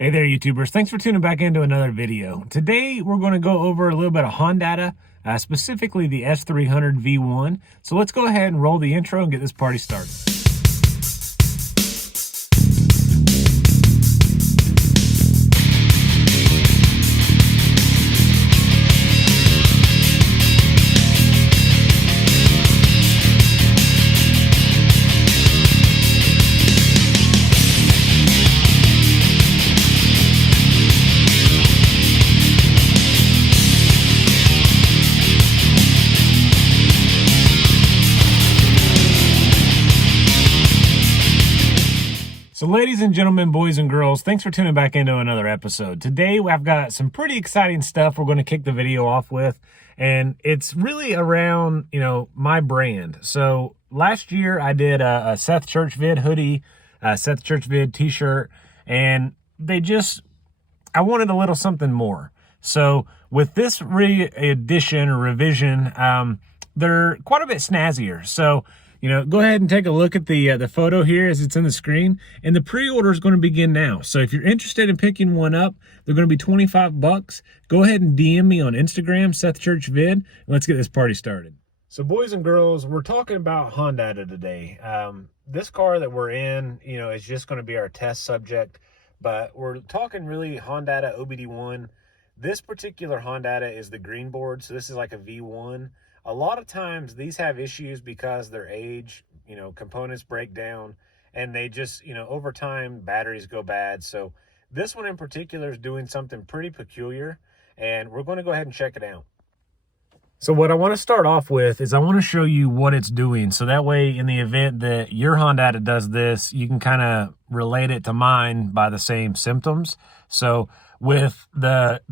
Hey there, YouTubers. Thanks for tuning back into another video. Today, we're going to go over a little bit of Hondata, specifically the S300 V1. So let's go ahead and roll the intro and get this party started. So ladies and gentlemen, boys and girls, thanks for tuning back into another episode. Today, I've got some pretty exciting stuff we're going to kick the video off with, and it's really around, my brand. So last year, I did a Seth Church Vid hoodie, a Seth Church Vid t-shirt, and I wanted a little something more. So with this re-edition or revision, they're quite a bit snazzier. So go ahead and take a look at the photo here as it's in the screen, and the pre-order is going to begin now. So if you're interested in picking one up, they're going to be 25 bucks. Go ahead and DM me on Instagram, Seth Church Vid, and let's get this party started. So boys and girls, we're talking about Hondata today. This car that we're in, is just going to be our test subject, but we're talking really Hondata OBD1. This particular Hondata is the green board, so this is like a V1. A lot of times these have issues because their age, components break down, and they just, over time, batteries go bad. So this one in particular is doing something pretty peculiar, and we're going to go ahead and check it out. So what I want to start off with is I want to show you what it's doing. So that way, in the event that your Hondata does this, you can kind of relate it to mine by the same symptoms. So with the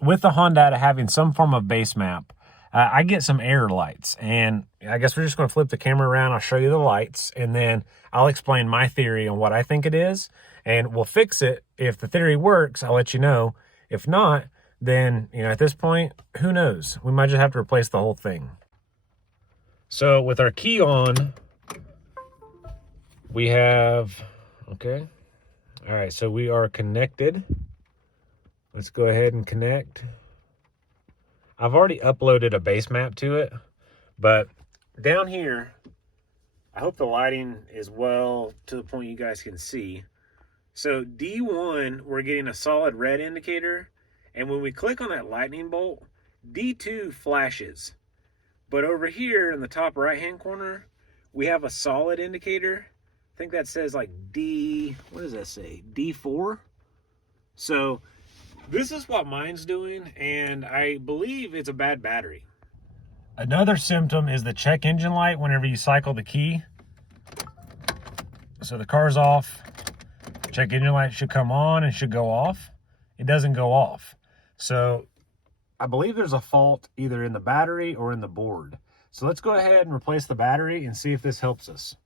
with the Hondata having some form of base map, I get some error lights, and I guess we're just going to flip the camera around. I'll show you the lights, and then I'll explain my theory on what I think it is, and we'll fix it. If the theory works, I'll let you know. If not, then, at this point, who knows? We might just have to replace the whole thing. So with our key on, we have, okay. All right, so we are connected. Let's go ahead and connect. I've already uploaded a base map to it, but down here, I hope the lighting is well to the point you guys can see. So D1, we're getting a solid red indicator, and when we click on that lightning bolt, D2 flashes. But over here in the top right-hand corner, we have a solid indicator. I think that says like D, what does that say? D4? So this is what mine's doing, and I believe it's a bad battery. Another symptom is the check engine light whenever you cycle the key. So the car's off, check engine light should come on and should go off. It doesn't go off. So I believe there's a fault either in the battery or in the board. So let's go ahead and replace the battery and see if this helps us.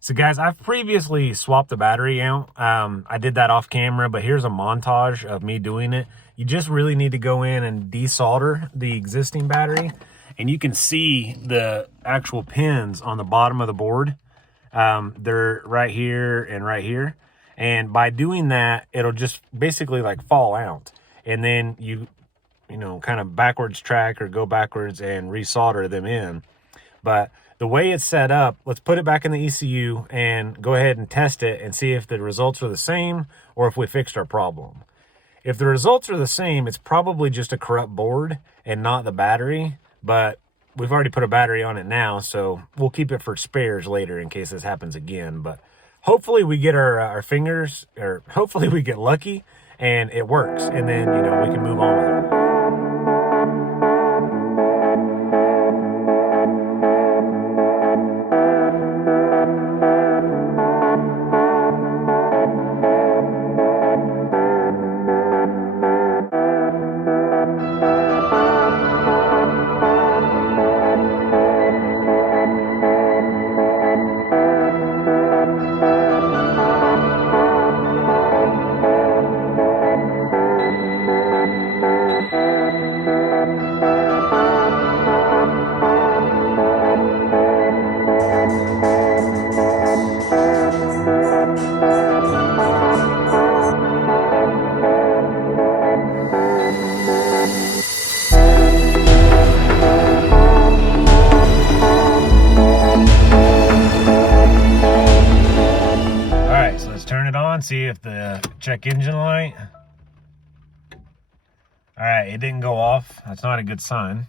So guys, I've previously swapped the battery out. I did that off camera, but here's a montage of me doing it. You just really need to go in and desolder the existing battery, and you can see the actual pins on the bottom of the board. They're right here and right here. And by doing that, it'll just basically like fall out. And then you kind of backwards track or go backwards and resolder them in. But the way it's set up, let's put it back in the ECU and go ahead and test it and see if the results are the same or if we fixed our problem. If the results are the same, it's probably just a corrupt board and not the battery, but we've already put a battery on it now, so we'll keep it for spares later in case this happens again. But hopefully we get our fingers, or hopefully we get lucky and it works, and then, we can move on with it. see if the check engine light. All right, it didn't go off. That's not a good sign.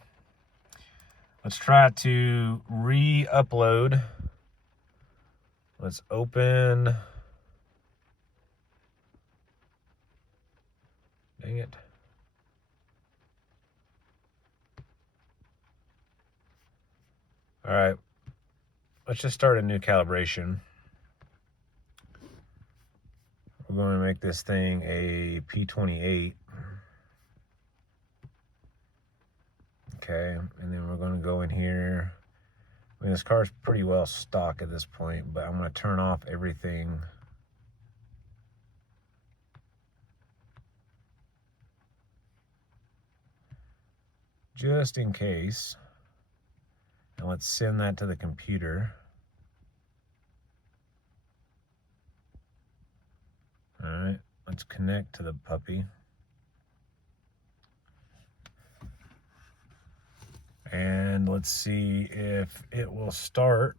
Let's try to re-upload. Let's open. Dang it. All right, let's just start a new calibration. We're going to make this thing a P28. Okay, and then we're going to go in here. I mean, this car's pretty well stock at this point, but I'm going to turn off everything. Just in case. And let's send that to the computer. All right, let's connect to the puppy. And let's see if it will start.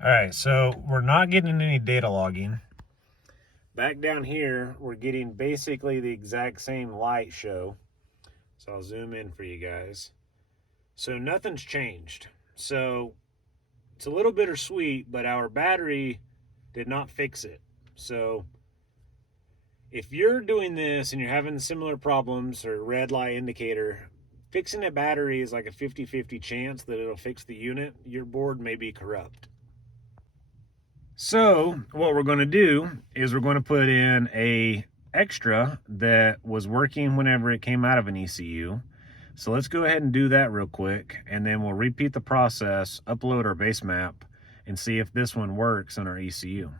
All right, so we're not getting any data logging. Back down here, we're getting basically the exact same light show. So I'll zoom in for you guys. So nothing's changed. So it's a little bittersweet, but our battery did not fix it. So if you're doing this and you're having similar problems or red light indicator, fixing a battery is like a 50-50 chance that it'll fix the unit. Your board may be corrupt. So what we're going to do is we're going to put in a extra that was working whenever it came out of an ECU. So let's go ahead and do that real quick, and then we'll repeat the process, upload our base map, and see if this one works on our ECU.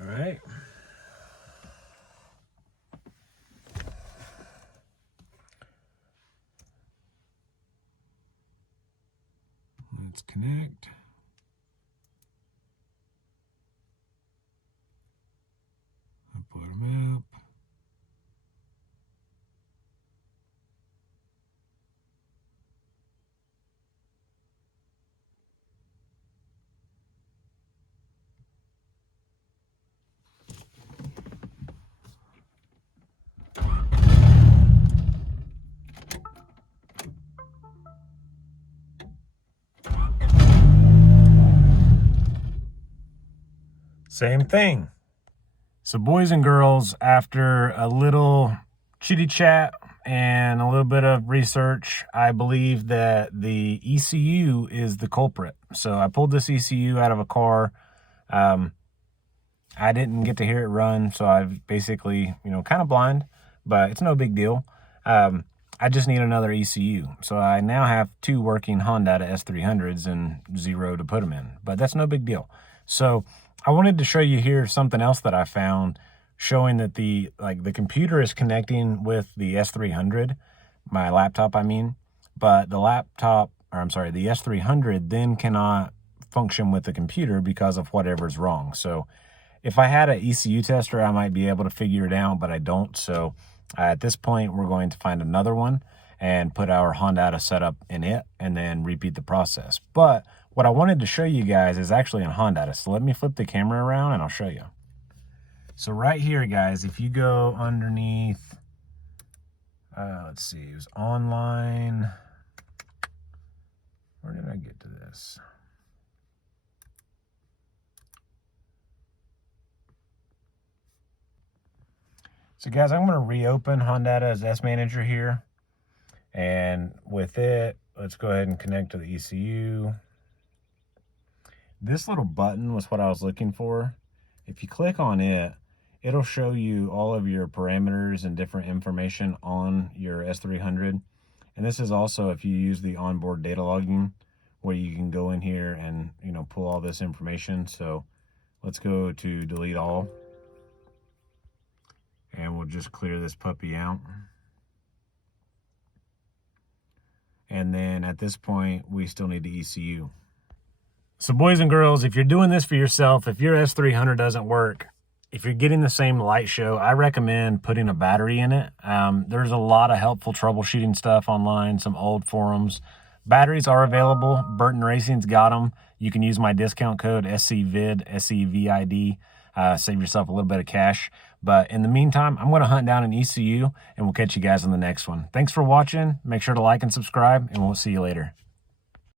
All right. Let's connect. Upload a map. Same thing. So boys and girls, after a little chitty chat and a little bit of research, I believe that the ECU is the culprit. So I pulled this ECU out of a car. I didn't get to hear it run, so I've basically, kind of blind, but it's no big deal. I just need another ECU. So I now have two working Hondata S300s and 0 to put them in, but that's no big deal. So I wanted to show you here something else that I found showing that the computer is connecting with the S300, my laptop, I mean, but the S300 then cannot function with the computer because of whatever's wrong. So If I had an ECU tester, I might be able to figure it out, but I don't. So at this point, we're going to find another one and put our Hondata setup in it and then repeat the process. But what I wanted to show you guys is actually in Hondata. So let me flip the camera around and I'll show you. So right here, guys, if you go underneath, let's see, it was online. Where did I get to this? So guys, I'm going to reopen Hondata's S Manager here. And with it, let's go ahead and connect to the ECU. This little button was what I was looking for. If you click on it, it'll show you all of your parameters and different information on your S300. And this is also if you use the onboard data logging, where you can go in here and, you know, pull all this information. So let's go to delete all. And we'll just clear this puppy out. And then at this point, we still need the ECU. So boys and girls, if you're doing this for yourself, if your S300 doesn't work, if you're getting the same light show, I recommend putting a battery in it. There's a lot of helpful troubleshooting stuff online, some old forums. Batteries are available. Burton Racing's got them. You can use my discount code SCVID, SCVID. Save yourself a little bit of cash. But in the meantime, I'm going to hunt down an ECU, and we'll catch you guys on the next one. Thanks for watching. Make sure to like and subscribe, and we'll see you later.